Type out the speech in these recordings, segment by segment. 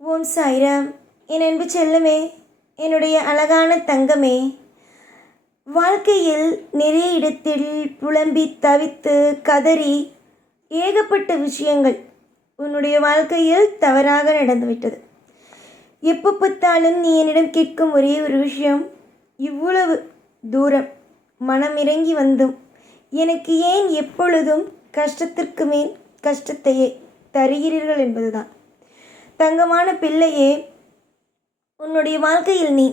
ஓம் சாய்ராம். என் அன்பு செல்லமே, என்னுடைய அழகான தங்கமே, வாழ்க்கையில் நிறைய இடத்தில் புலம்பி தவித்து கதறி ஏகப்பட்ட விஷயங்கள் உன்னுடைய வாழ்க்கையில் தவறாக நடந்துவிட்டது. எப்போ பார்த்தாலும் நீ என்னிடம் கேட்கும் ஒரே ஒரு விஷயம், இவ்வளவு தூரம் மனம் இறங்கி வந்தும் எனக்கு ஏன் எப்பொழுதும் கஷ்டத்திற்கு மேல் கஷ்டத்தையே தருகிறீர்கள் என்பதுதான். தங்கமான பிள்ளையே, உன்னுடைய வாழ்க்கையில் நீ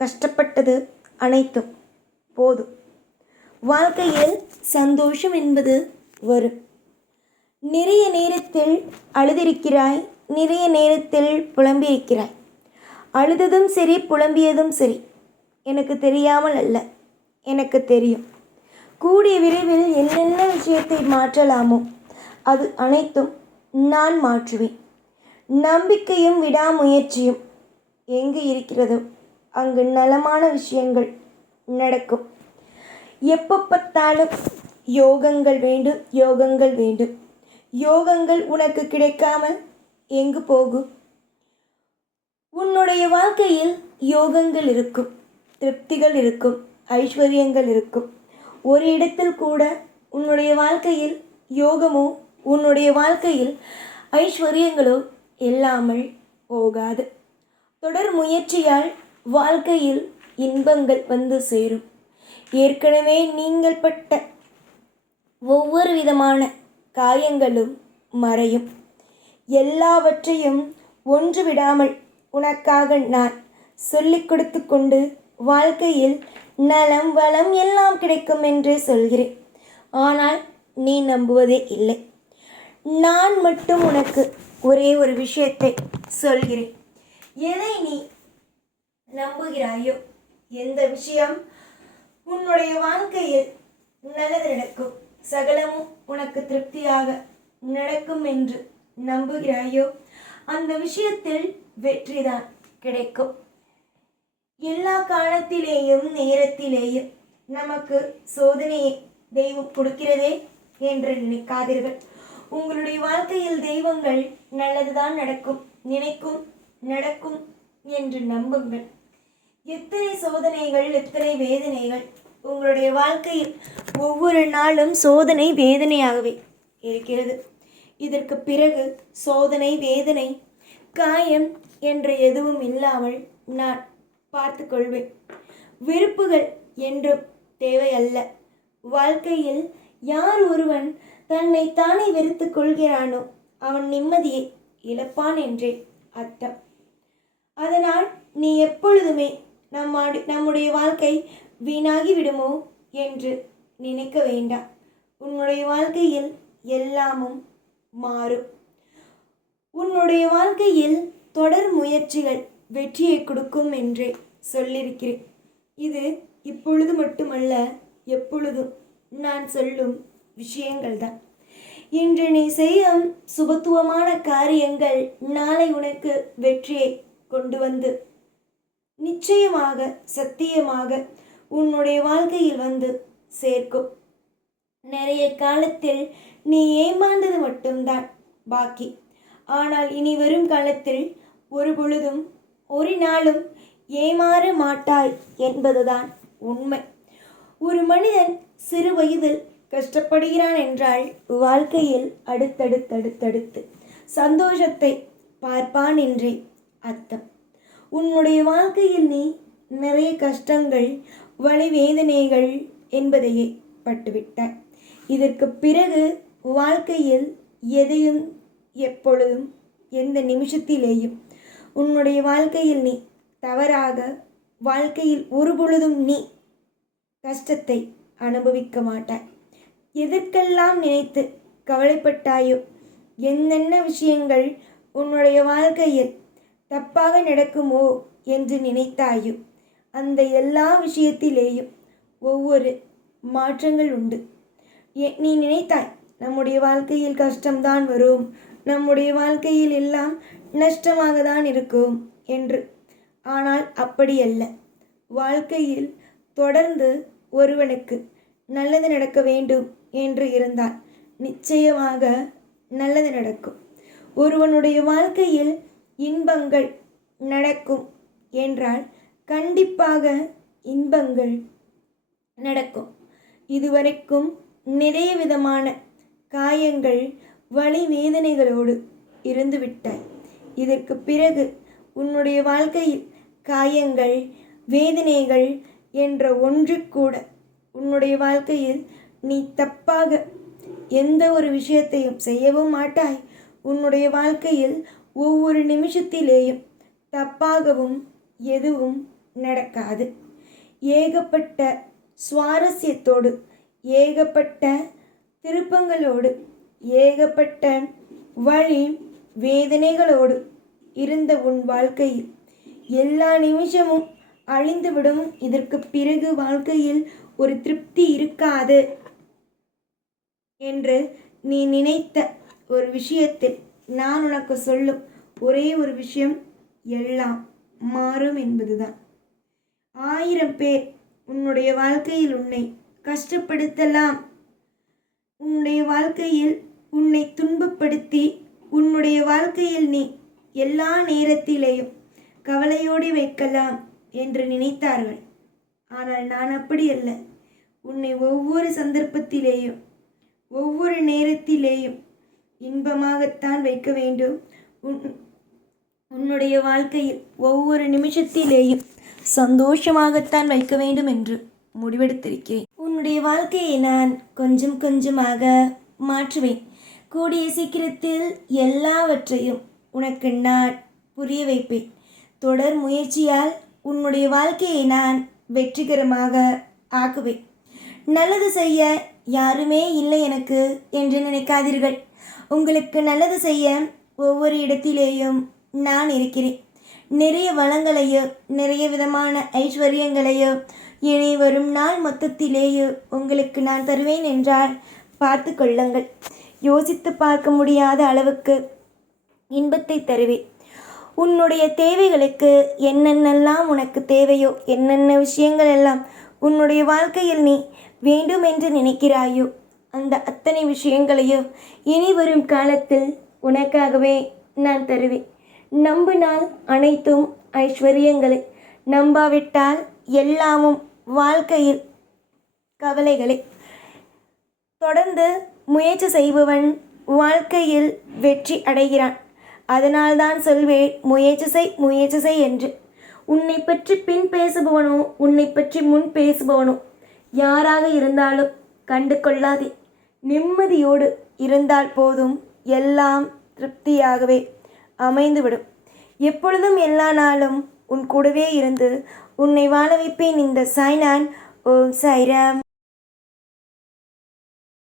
கஷ்டப்பட்டது அனைத்தும் போதும். வாழ்க்கையில் சந்தோஷம் என்பது வரும். நிறைய நேரத்தில் அழுதிருக்கிறாய், நிறைய நேரத்தில் புலம்பியிருக்கிறாய். அழுததும் சரி, புலம்பியதும் சரி, எனக்கு தெரியாமல் அல்ல, எனக்கு தெரியும். கூடிய விரைவில் என்னென்ன விஷயத்தை மாற்றலாமோ அது அனைத்தும் நான் மாற்றுவேன். நம்பிக்கையும் விடாமுயற்சியும் எங்கு இருக்கிறதோ அங்கு நலமான விஷயங்கள் நடக்கும். எப்போ பார்த்தாலும் யோகங்கள் வேண்டும், யோகங்கள் வேண்டும். யோகங்கள் உனக்கு கிடைக்காமல் எங்கு போகும்? உன்னுடைய வாழ்க்கையில் யோகங்கள் இருக்கும், திருப்திகள் இருக்கும், ஐஸ்வர்யங்கள் இருக்கும். ஒரு இடத்தில் கூட உன்னுடைய வாழ்க்கையில் யோகமோ உன்னுடைய வாழ்க்கையில் ஐஸ்வர்யங்களோ இல்லாமல் போகாது. தொடர் முயற்சியால் வாழ்க்கையில் இன்பங்கள் வந்து சேரும். ஏற்கனவே நீங்கள் பட்ட ஒவ்வொரு விதமான காயங்களும் மறையும். எல்லாவற்றையும் ஒன்று விடாமல் உனக்காக நான் சொல்லிக் கொடுத்து கொண்டு வாழ்க்கையில் நலம் வளம் எல்லாம் கிடைக்கும் என்று சொல்கிறேன். ஆனால் நீ நம்புவதே இல்லை. நான் மட்டும் உனக்கு ஒரே ஒரு விஷயத்தை சொல்கிறேன். எதை நீ நம்புகிறாயோ, எந்த விஷயம் உன்னுடைய வாழ்க்கையில் நல்லது நடக்கும், சகலமும் உனக்கு திருப்தியாக நடக்கும் என்று நம்புகிறாயோ அந்த விஷயத்தில் வெற்றிதான் கிடைக்கும். எல்லா காலத்திலேயும் நேரத்திலேயும் நமக்கு சோதனையை தெய்வம் கொடுக்கிறதே என்று நினைக்காதீர்கள். உங்களுடைய வாழ்க்கையில் தெய்வங்கள் நல்லதுதான் நடக்கும், நினைக்கும் நடக்கும் என்று நம்புங்கள். எத்தனை சோதனைகள், எத்தனை வேதனைகள் உங்களுடைய வாழ்க்கையில் ஒவ்வொரு நாளும் சோதனை வேதனையாகவே இருக்கிறது. இதற்கு பிறகு சோதனை வேதனை காயம் என்று எதுவும் இல்லாமல் நான் பார்த்து கொள்வேன். வெறுப்புகள் என்றும் தேவையல்ல. வாழ்க்கையில் யார் ஒருவன் தன்னை தானே வெறுத்து கொள்கிறானோ அவன் நிம்மதியை இழப்பான் என்றே அர்த்தம். அதனால் நீ எப்பொழுதுமே நம்முடைய வாழ்க்கை வீணாகி விடுமோ என்று நினைக்க வேண்டாம். உன்னுடைய வாழ்க்கையில் எல்லாமும் மாறும். உன்னுடைய வாழ்க்கையில் தொடர் முயற்சிகள் வெற்றியை கொடுக்கும் என்றே சொல்லியிருக்கிறேன். இது இப்பொழுது மட்டுமல்ல, எப்பொழுதும் நான் சொல்லும் விஷயங்கள் தான். இன்று நீ செய்யும் சுபத்துவமான காரியங்கள் நாளை உனக்கு வெற்றியை கொண்டு வந்து நிச்சயமாக சத்தியமாக உன்னுடைய வாழ்க்கையில் வந்து சேர்க்கும். நிறைய காலத்தில் நீ ஏமாந்தது மட்டும்தான் பாக்கி. ஆனால் இனி வரும் காலத்தில் ஒரு பொழுதும் ஒரு நாளும் ஏமாற மாட்டாய் என்பதுதான் உண்மை. ஒரு மனிதன் சிறு வயதில் கஷ்டப்படுகிறான் என்றால் வாழ்க்கையில் அடுத்தடுத்து சந்தோஷத்தை பார்ப்பான் என்றே அர்த்தம். உன்னுடைய வாழ்க்கையில் நீ நிறைய கஷ்டங்கள், வலி, வேதனைகள் என்பதையே பட்டுவிட்டாய். இதற்கு பிறகு வாழ்க்கையில் எதையும் எப்பொழுதும் எந்த நிமிஷத்திலேயும் உன்னுடைய வாழ்க்கையில் நீ தவறாக வாழ்க்கையில் ஒரு பொழுதும் நீ கஷ்டத்தை அனுபவிக்க மாட்டாய். எதற்கெல்லாம் நினைத்து கவலைப்பட்டாயோ, என்னென்ன விஷயங்கள் உன்னுடைய வாழ்க்கையில் தப்பாக நடக்குமோ என்று நினைத்தாயோ அந்த எல்லா விஷயத்திலேயும் ஒவ்வொரு மாற்றங்கள் உண்டு. நீ நினைத்தாய் நம்முடைய வாழ்க்கையில் கஷ்டம்தான் வரும், நம்முடைய வாழ்க்கையில் எல்லாம் நஷ்டமாக தான் இருக்கும் என்று. ஆனால் அப்படியல்ல. வாழ்க்கையில் தொடர்ந்து ஒருவனுக்கு நல்லது நடக்க வேண்டும் என்று இருந்தால் நிச்சயமாக நல்லது நடக்கும். ஒருவனுடைய வாழ்க்கையில் இன்பங்கள் நடக்கும் என்றால் கண்டிப்பாக இன்பங்கள் நடக்கும். இதுவரைக்கும் நிறைய விதமான காயங்கள், வலி, வேதனைகளோடு இருந்துவிட்டாய். இதற்கு பிறகு உன்னுடைய வாழ்க்கையில் காயங்கள், வேதனைகள் என்ற ஒன்று கூட உன்னுடைய வாழ்க்கையில் நீ தப்பாக எந்த ஒரு விஷயத்தையும் செய்யவும் மாட்டாய். உன்னுடைய வாழ்க்கையில் ஒவ்வொரு நிமிஷத்திலேயும் தப்பாகவும் எதுவும் நடக்காது. ஏகப்பட்ட சுவாரஸ்யத்தோடு, ஏகப்பட்ட திருப்பங்களோடு, ஏகப்பட்ட வழி வேதனைகளோடு இருந்த உன் வாழ்க்கையில் எல்லா நிமிஷமும் அழிந்துவிடும். இதற்கு பிறகு வாழ்க்கையில் ஒரு திருப்தி இருக்காது என்று நீ நினைத்த ஒரு விஷயத்தில் நான் உனக்கு சொல்லும் ஒரே ஒரு விஷயம், எல்லாம் மாறும் என்பதுதான். 1000 பேர் உன்னுடைய வாழ்க்கையில் உன்னை கஷ்டப்படுத்தலாம். உன்னுடைய வாழ்க்கையில் உன்னை துன்பப்படுத்தி உன்னுடைய வாழ்க்கையில் நீ எல்லா நேரத்திலேயும் கவலையோடு வைக்கலாம் என்று நினைத்தார்கள். ஆனால் நான் அப்படி அல்ல. உன்னை ஒவ்வொரு சந்தர்ப்பத்திலேயும் ஒவ்வொரு நேரத்திலேயும் இன்பமாகத்தான் வைக்க வேண்டும். உன்னுடைய வாழ்க்கையில் ஒவ்வொரு நிமிஷத்திலேயும் சந்தோஷமாகத்தான் வைக்க வேண்டும் என்று முடிவெடுத்திருக்கிறேன். உன்னுடைய வாழ்க்கையை நான் கொஞ்சம் கொஞ்சமாக மாற்றுவேன். கூடிய சீக்கிரத்தில் எல்லாவற்றையும் உனக்கு நான் புரிய வைப்பேன். தொடர் முயற்சியால் உன்னுடைய வாழ்க்கையை நான் வெற்றிகரமாக ஆக்குவேன். நல்லது செய்ய யாருமே இல்லை எனக்கு என்று நினைக்காதீர்கள். உங்களுக்கு நல்லது செய்ய ஒவ்வொரு இடத்திலேயும் நான் இருக்கிறேன். நிறைய வளங்களையோ, நிறைய விதமான ஐஸ்வர்யங்களையோ இனி வரும் நாள் மொத்தத்திலேயோ உங்களுக்கு நான் தருவேன் என்றால் பார்த்து கொள்ளுங்கள். யோசித்து பார்க்க முடியாத அளவுக்கு இன்பத்தை தருவேன். உன்னுடைய தேவைகளுக்கு என்னென்னலாம் உனக்கு தேவையோ, என்னென்ன விஷயங்கள் எல்லாம் உன்னுடைய வாழ்க்கையில் நீ வேண்டும் என்று நினைக்கிறாயோ, அந்த அத்தனை விஷயங்களையோ இனி வரும் காலத்தில் உனக்காகவே நான் தருவேன். நம்பினால் அனைத்தும் ஐஸ்வர்யங்களை, நம்பாவிட்டால் எல்லாமும் வாழ்க்கையில் கவலைகளை. தொடர்ந்து முயற்சி செய்பவன் வாழ்க்கையில் வெற்றி அடைகிறான். அதனால்தான் சொல்வேன், முயற்சி செய் என்று. உன்னை பற்றி பின் பேசுபவனோ, உன்னை பற்றி முன் பேசுபவனோ யாராக இருந்தாலும் கண்டு கொள்ளாதே. நிம்மதியோடு இருந்தால் போதும், எல்லாம் திருப்தியாகவே அமைந்துவிடும். எப்பொழுதும் எல்லா நாளும் உன் கூடவே இருந்து உன்னை வாழ வைப்பேன். இந்த சாய்நான். ஓம் சாய்ராம்.